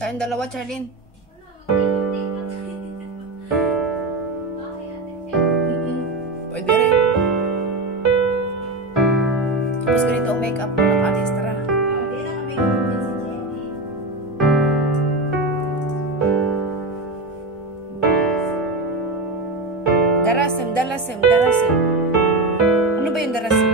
Tayong dalawa, Charlene. Pwede rin. Tapos ganito ang makeup mo ng alistra. Darasim. Ano ba yung darasim?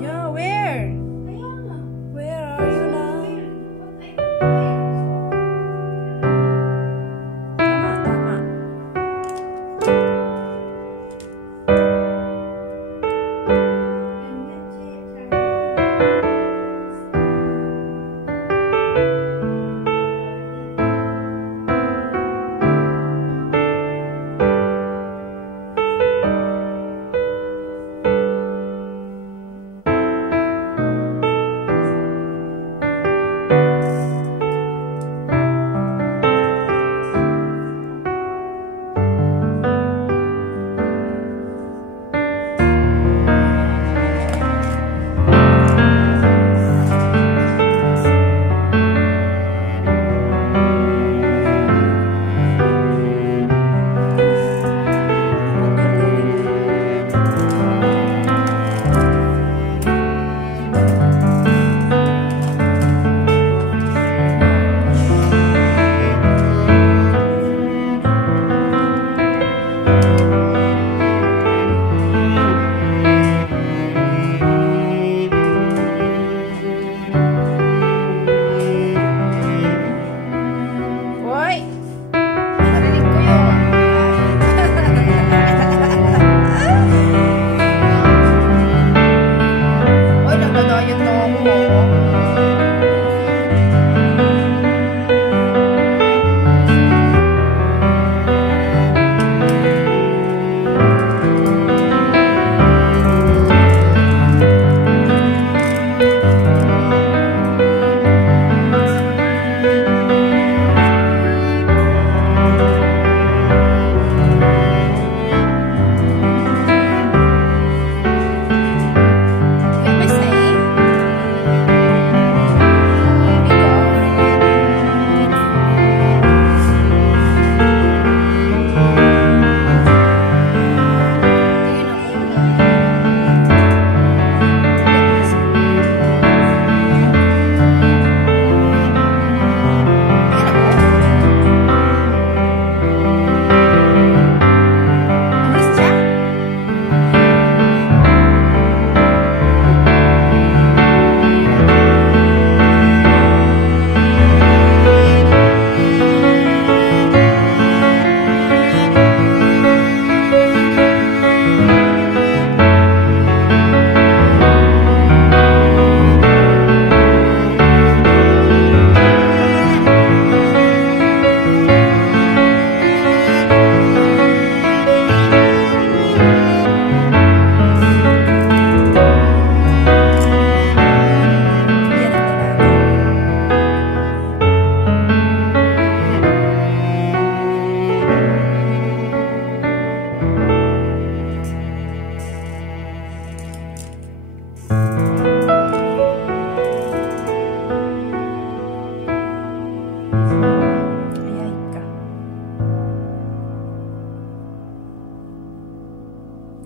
Yeah, where? Where are you now? Tama.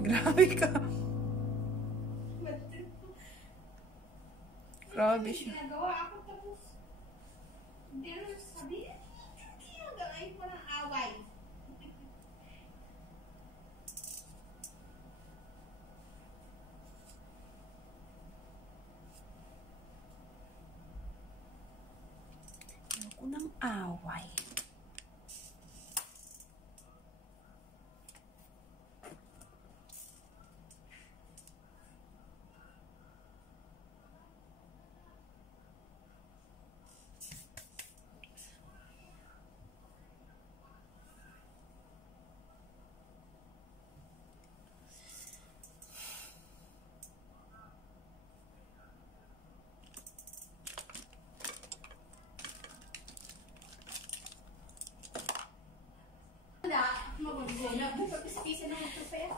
Grabe ka. Grabe siya. Ginagawa ako tapos hindi na sabi. Ay ko ng away. Ayoko ng away. Magagona. Pagkisipisa na ito pa yan.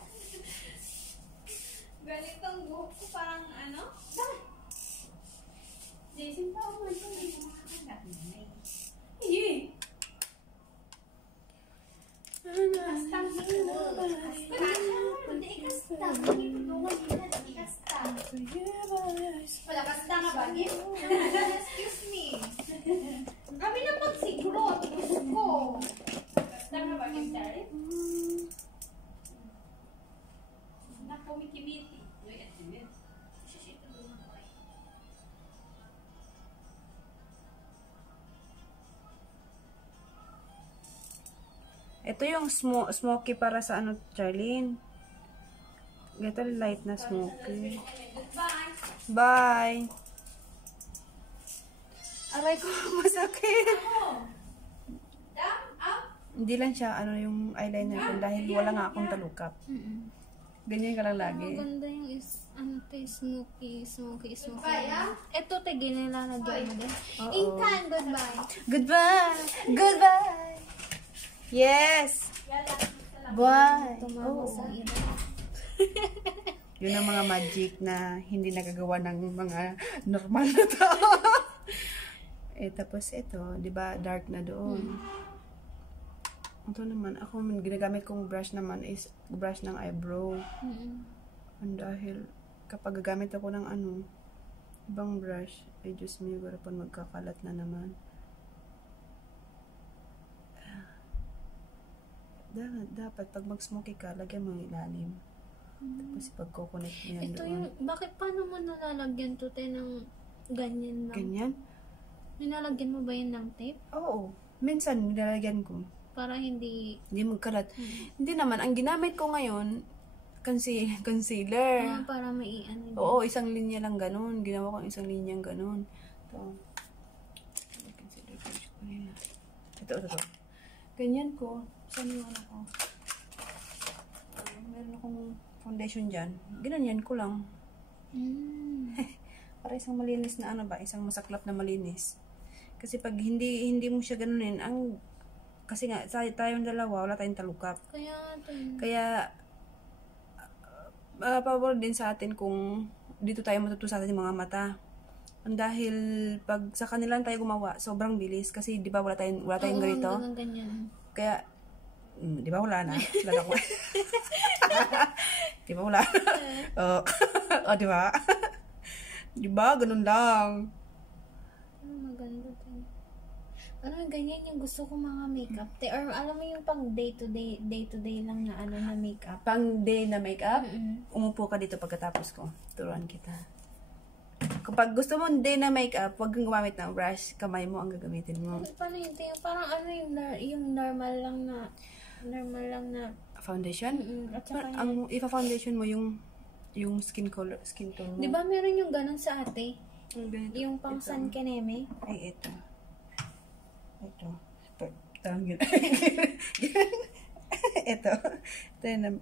Ganitong buhok ko parang ano? Jason pa ako ito. May kumakalat. Iye! Kastang hino. Hindi kastang. Tulungan nila. Hindi kastang. Wala kastang nga ba? Excuse me. Kami na pagsiguro. Gusto ko. Kastang nga ba? Sorry. Nakumikimiti. Uy, at yun. Shishito doon ako eh. Ito yung smoky para sa ano, Charlene. Ito light na smoky. Goodbye. Bye! Aray ko, masakit! Ako. Down, up. Hindi lang siya, ano yung eyeliner ko dahil wala nga akong talukap. Ganyan ka lang lagi. Maganda yung ano to, smoky. Goodbye, ah. Ito, tigil nilalagyan mo din. Oo. Intan, goodbye. Goodbye! Goodbye! Yes! Bye! Tumawa Oo. sa ira. Yun ang mga magic na hindi nagagawa ng mga normal na tao. Tapos ito, di ba, dark na doon. Ito naman, ako ginagamit kong brush naman is brush ng eyebrow. Dahil kapag gagamit ako ng ano, ibang brush, ay Diyos me, garapan magkakalat na naman. Dapat pag mag-smoky ka, lagyan mo yung ilalim. Tapos pag-coconnect mo yan Ito doon. yung, bakit paano mo nalalagyan to tayo ng ganyan lang? Ganyan? Nilalagyan mo ba yun ng tape? Oo. Minsan, nilalagyan ko. Para hindi, Hindi magkalat. Hindi naman. Ang ginamit ko ngayon, concealer. para may ano. Oo, isang linya lang ganun. Ginawa ko isang linyang ganun. Ito. Concealer brush ko nila. Ito. Ganyan ko. Saan yung ano ko? Meron akong foundation dyan. Ginanyan ko lang. Para isang malinis na ano ba? Isang masaklap na malinis. Kasi pag hindi mo siya ganunin, kasi nga, tayong dalawa, wala tayong talukap. Kaya, pabor din sa atin kung dito tayo matuto sa ating mga mata. Dahil pag sa kanilang tayo gumawa, sobrang bilis. Kasi di ba wala tayong ganito. Ganyan. Kaya, di ba wala na? Lala ko. Di ba wala na? O, di ba? Di ba? Ganun lang. Maganda tayo. Ano, ganyan yung gusto ko mga makeup. Or alam mo yung pang day to day lang na ano na makeup. Pang day na makeup, umupo ka dito pagkatapos ko. Turuan kita. Kapag gusto mo day na makeup, huwag kang gumamit ng brush. Kamay mo ang gagamitin mo. Paano yun? Parang ano yung normal lang na Foundation? at saka Ang ipa-foundation mo yung skin tone mo. di ba meron yung ganun sa ate? Ang ganito. Yung pang Ito. San Keneme? Ay, ito. Ito. Tawag yun. Ito. Ito yung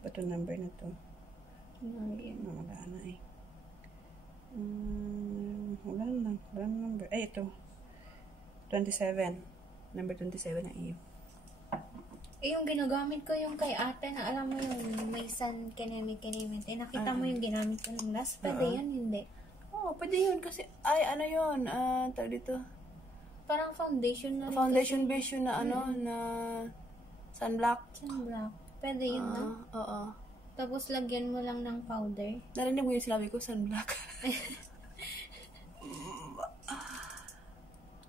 bato number na to. Wala na eh. Wala na number. Ay, ito. 27. Number 27 ang iyo. Yung ginagamit ko yung kay ate na alam mo yung may San Keneme. Nakita mo yung ginamit ko ng last. Pwede yan, hindi. Oo, pwede yun kasi, ay, ano yun, tawag dito. Parang foundation na rin Foundation base yun na ano, na sunblock. sunblock. Pwede yun na. Oo. Tapos lagyan mo lang ng powder. Narinig mo yung sinabi ko, sunblock.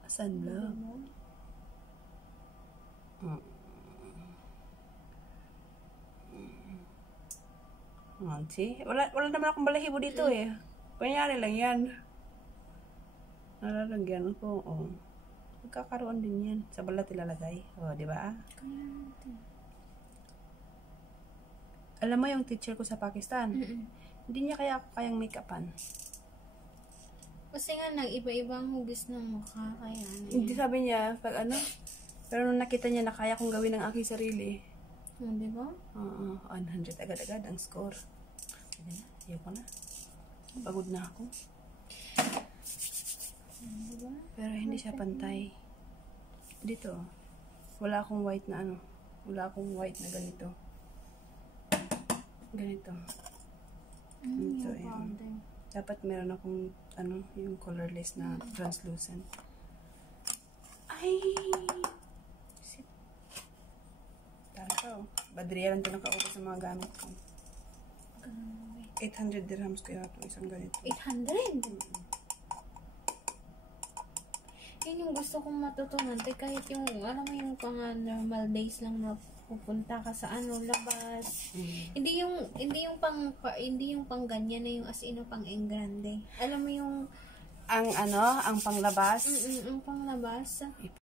Sunblock. See? Wala naman akong balahibo dito eh. Kunyari lang yan. Nalalagyan ko, magkakaroon din yan. Sa balat ilalagay. Di ba? Alam mo yung teacher ko sa Pakistan, hindi niya kayang make-upan. Kasi nga, nag-iba-ibang hugis ng mukha. Kaya ano Hindi sabi niya, pag ano, pero nung nakita niya na kaya kong gawin ng aking sarili, di ba? 100 agad-agad ang score. Sige na, ayoko na. Pagod na ako. Di ba? Pero hindi siya pantay. Dito. Wala akong white na ano. Wala akong white na ganito. Ganito. Ito, yung ayan. powder. Dapat meron akong, ano, yung colorless na translucent. Ay! Tara ka, oh. Badriya lang ito nakaupo sa mga gamit ko. 800 dirhams kaya ito, isang ganito. 800? Yun yung gusto kong matutunan. Kahit yung, alam mo yung pang normal days lang na pupunta ka sa ano, labas. Hindi yung pang ganyan na yung as in pang engrande. Alam mo yung Ang ano, ang panglabas. ang panglabas.